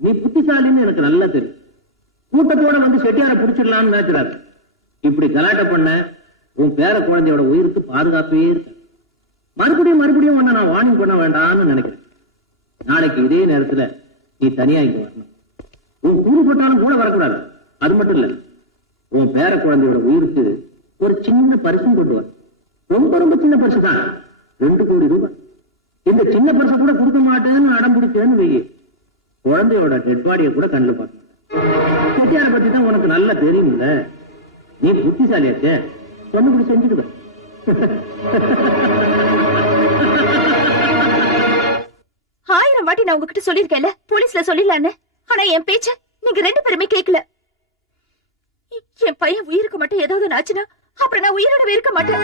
நீ புத்திசாலின்னு எனக்கு நல்லா தெரியும். கூட்டத்தோட வந்து செட்டியார புடிச்சிடலாம்னு நினைக்கிறாரு. இப்படி கலாட்ட பண்ண உன் பேர குழந்தையோட உயிருக்கு பாதுகாப்பே இருக்க. மறுபடியும் உன்னை நான் வார்னிங் பண்ண வேண்டாம்னு நினைக்கிறேன். நாளைக்கு இதே நேரத்துல நீ தனியா இங்க வரணும். உன் கூறு போட்டாலும் கூட வரக்கூடாது. அது மட்டும் இல்ல, உன் பேர குழந்தையோட உயிருக்கு ஒரு சின்ன பரிசும் கொண்டு வர. ரொம்ப சின்ன பரிசு தான், 2 கோடி ரூபாய். இந்த சின்ன பரிசு கூட கொடுக்க மாட்டேன்னு அடம் பிடிச்சேன்னு வெயி, குழந்தையோட டெட் பாடியை கூட கண்ணில் பார்க்க மாட்டேன். செட்டியாரை பத்தி தான் உனக்கு நல்லா தெரியும்ல. நீ புத்திசாலியாச்சே, சொன்னபடி செஞ்சுடுவ. ஆயிரம் வாட்டி நான் உங்ககிட்ட சொல்லிருக்கேன்ல, போலீஸ்ல சொல்லிடலான்னு. ஆனா என் பேச்ச நீங்க 2 பேருமே கேட்கல. என் பையன் உயிருக்கு மட்டும் ஏதாவது ஆச்சுன்னா அப்புறம் நான் உயிரோடவே இருக்க மாட்டேன்.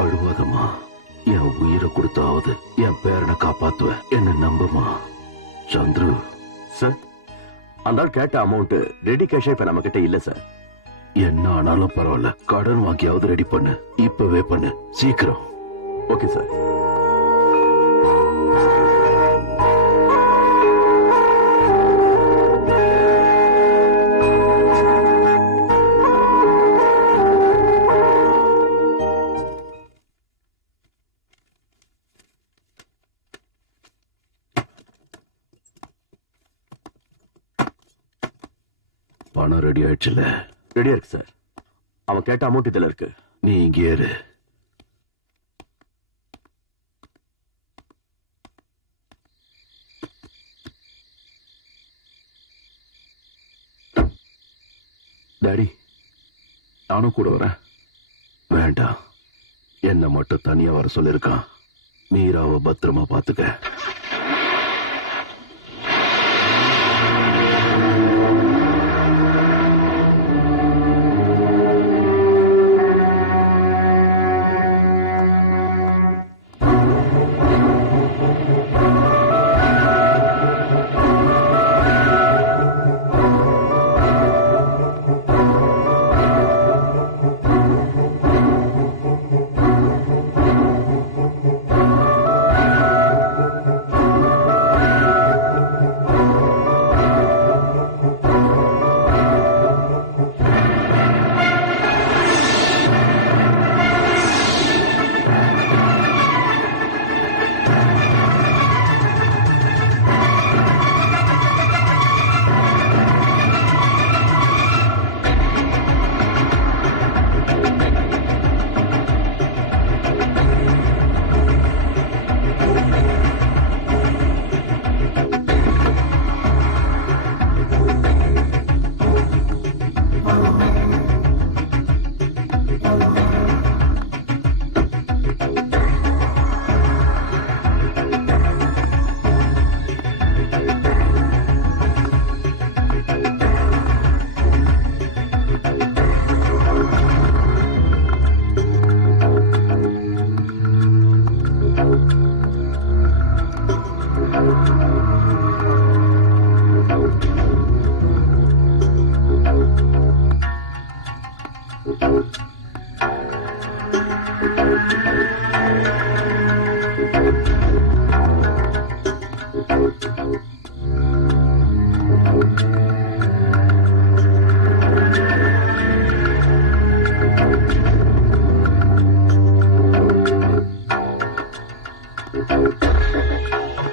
அழுவாதம்மா, என் உயிரை கொடுத்தாவது என் பேரனை காப்பாத்துவேன். என்ன நம்புமா சந்துரு. சார், அந்த கேட்ட அமௌண்ட் ரெடி கேஷா இப்ப நம்ம கிட்ட இல்ல சார். என்ன ஆனாலும் பரவாயில்ல, கடன் வாங்கியாவது ரெடி பண்ணு. இப்பவே பண்ணு, சீக்கிரம். Okay sir. பணம் ரெடி ஆயிடுச்சுல? ரெடியா இருக்கு சார். அவன் கேட்ட அமௌண்ட் இதுல இருக்கு. நீ இங்கே இரு. டாடி, நானும் கூட வரேன். வேண்டாம், என்ன மட்டும் தனியா வர சொல்லிருக்கான். மீராவை பத்திரமா பாத்துக்க.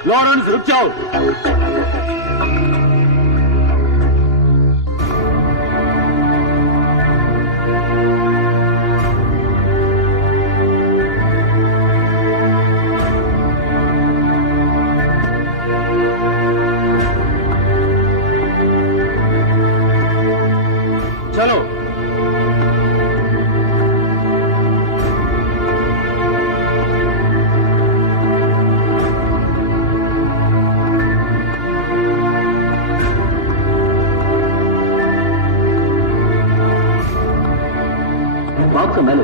லாரன்ஸ் रुक जाओ चलो பாக்ஸ் மேல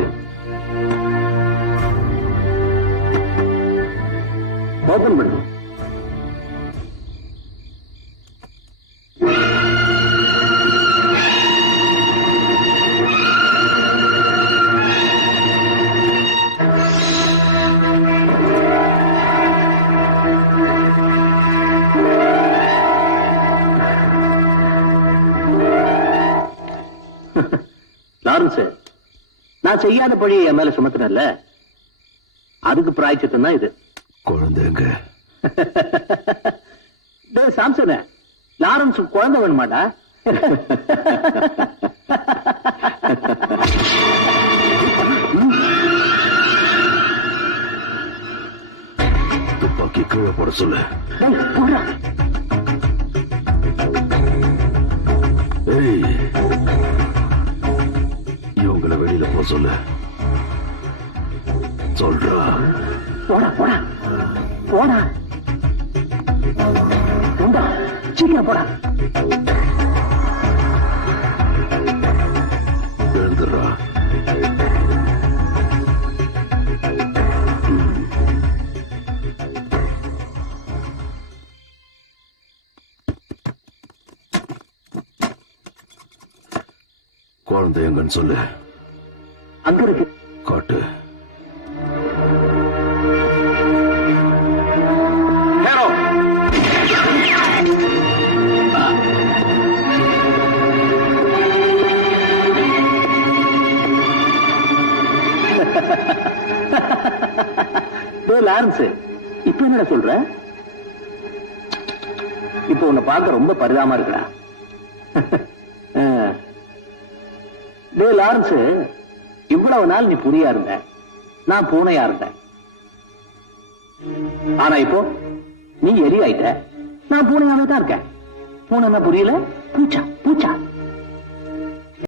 ஓபன் பண்ணு. லாரன்ஸ், நான் செய்யாத பழி என் மேல சுமத்துறேன்ல, அதுக்கு பிராய்ச்சித்தம் தான் இது. குழந்தைங்க டேய் சாம்சன், லாரன்ஸ் குழந்தை வேணுமாடா? துப்பாக்கி கீழே போட சொல்லு. டேய், போடா. ஏய், இவங்களை வெளியில போக சொல்லு. சொல்றா. போடா போடா போடா போடா, சீக்கிரம் போடா. எழுந்துடுறா. குழந்தை எங்கன்னு சொல்லு. அங்க இருக்கு. காட்டு. லாரன்ஸ், இப்ப என்னடா சொல்ற? இப்ப உன்னை பார்க்க ரொம்ப பரிதாபமா இருக்குடா. லாரன்ஸ், இவ்வளவு நாள் நீ புலியா இருந்த, நான் பூனையா இருந்தேன். ஆனா இப்போ நீ எலி ஆயிட்ட, நான் பூனையாவே தான் இருக்கேன். பூனைன்னா புரியல, பூச்சா பூச்சா.